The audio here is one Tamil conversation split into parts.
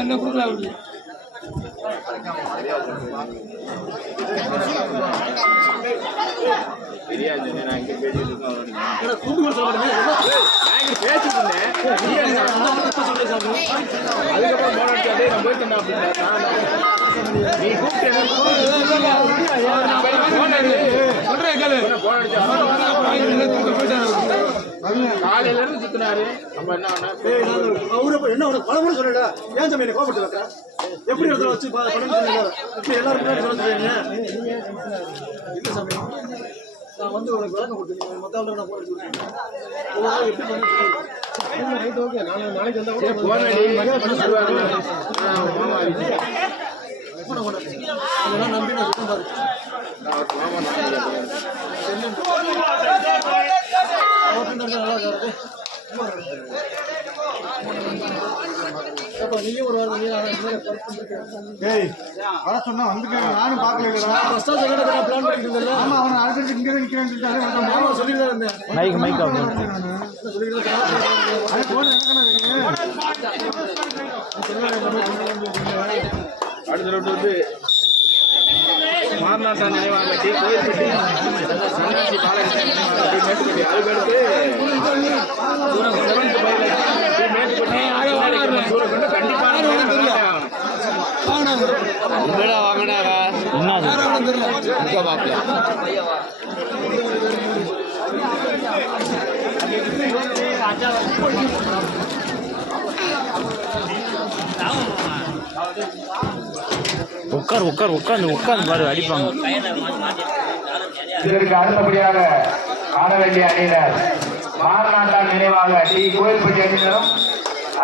என்ன கொடுக்கலாம் தெரியாது நான் இங்க பேசிட்டு இருக்கேன் பேசிட்டு இருந்தேன் அதுக்கப்புறம் போன அப்படியே நான் போயிட்டு நீ காலையில இருந்து சுத்தினாரு நம்ம என்ன பலமுறை சொல்லல ஏன் தம்பி கோபப்பட்டு எப்படி இடத்துல வச்சு எல்லாரும் சொல்லுங்க நான் வந்து உனக்கு விளக்கம் கொடுத்துருக்கேன் மொத்தம் நான் போட்டு எப்படி நாளைக்கு அதெல்லாம் நம்பி நான் சொல்லுங்க நீயும் ஒரு வாரம் சொன்னா வந்துட்டு நானும் பார்க்கல பிளான் பண்ணிட்டு ஆமா அவனை அடுத்து இங்கே நிற்கிறேன்னு சொல்லிட்டு சொல்லிட்டு இருந்தேன் அடுத்த வந்து மார்நாட்டா நினைவாங்கட்டி கோயில்பட்டி சன்னாசி பாலகிருஷ்ணன் மேட்டுப்பட்டி அதுக்கடுத்து மேட்டுப்பட்டி சூரக்கொண்டு கண்டிப்பான வாங்கினாரா பாப்பல உட்கார்ந்து பாரு அடிப்பாங்க. இதற்கு அடுத்தபடியாக ஆட வேண்டிய அணியினர் மாரநாட்டான் நினைவாக டி கோயில்பட்டி அணியினரும்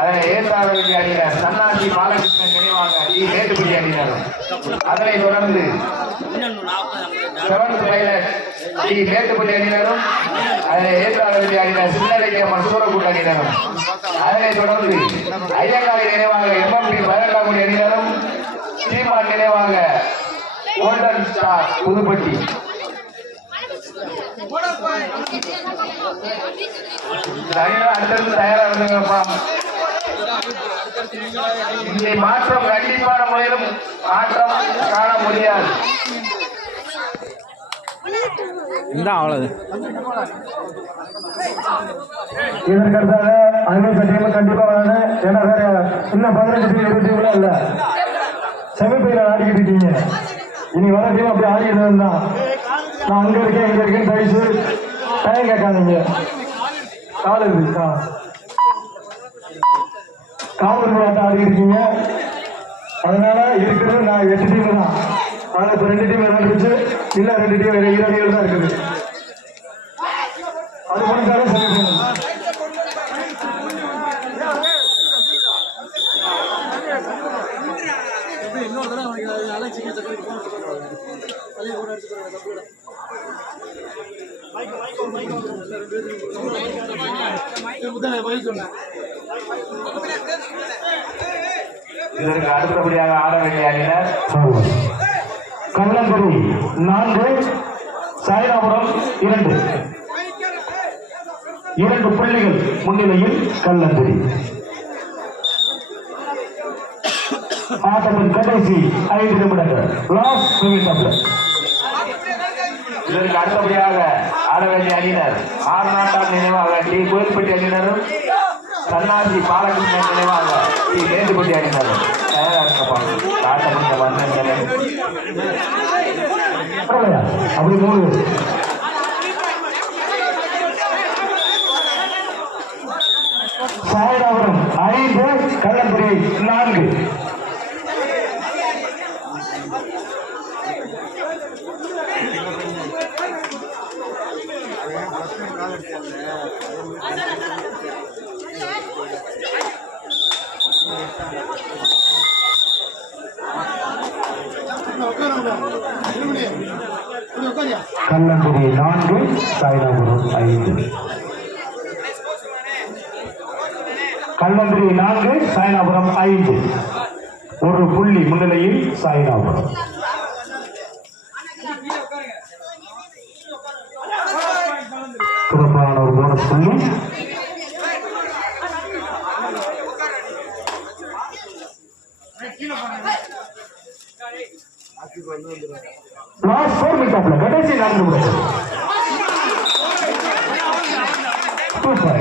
அதனை ஏற்றாட வேண்டிய அணியினர் சன்னாசி பாலகிருஷ்ணன் நினைவாக டி மேட்டுப்பட்டி அணியினரும் அதனைத் தொடர்ந்து செவன்த் பைலட் டி மேட்டுப்பட்டி அணியினரும் அதனை ஏற்றாட வேண்டிய அணியினர் சின்னரைக்கியம்மன் சூரக்கூட்ட அணியினரும் அதனைத் தொடர்ந்து ஐயங்காரி நினைவாக எம்எம்பி பயரண்டாங்குடி அணியினரும் சீமான் நினைவாக கோல்டன் ஸ்டார் புதுப்பட்டி அடுத்தது தயாரா இருந்துங்கப்பா. இந்த மாற்றம் கண்டிப்பான முறையிலும் மாற்றம் காண முடியாது. அவ்வளவு இதற்கடுத்தாக அனுமதி டீம் கண்டிப்பா வரணும். ஏன்னா இன்னும் 15 டீம் 20 டீம் இல்ல செமிஃபைனல் ஆடிக்கிட்டு இருக்கீங்க. இனி வர டீம் அப்படி ஆடிக்கிட்டு இருந்தா நான் அங்க இருக்கேன் இங்க இருக்கேன் பரிசு டைம் கேட்காதீங்க. காலேஜ் காவல் விளையாட்டு ஆடிக்கிட்டு இருக்கீங்க. அதனால இருக்கிறது நான் 8 டீம் தான். அதில் இப்போ 2 டீம் விளையாண்டுச்சு இல்லை 2 டீம் 2 அணிகள் தான் இருக்குது. அது முடிஞ்சாலும் செமிஃபைனல் இன்னொரு தடவை அலட்சிங்க பழைய கூட அடிச்சு இதற்கு அடுத்தபடியாக ஆட வேண்டிய அணியினர் கள்ளங்குடி 4 சாய்ராபுரம் 2 புள்ளிகள் முன்னிலையில் கள்ளங்குடி. ஆட்டத்தின் கடைசி 5 நிமிடங்கள். இதற்கு அடுத்தபடியாக ஆட வேண்டிய அணியினர் மாரநாட்டான் நினைவாக டி கோயில்பட்டி அணியினரும் சன்னாசி பாலகிருஷ்ணன் நினைவாக டி மேட்டுப்பட்டி அணியினரும் அப்படி 3 சாயராபுரம் 5 கள்ளங்குடி 4. கள்ளங்குடி 4 சாய்ராபுரம் 5. கள்ளங்குடி 4 சாய்ராபுரம் 5. 1 புள்ளி முன்னிலையில் சாய்ராபுரம். சிறப்பான ஒரு போனஸ் புள்ளி. லாஸ்ட் 4 மினிட் ஆஃப்ல கடைசி 4 நிமிடம். சூப்பர்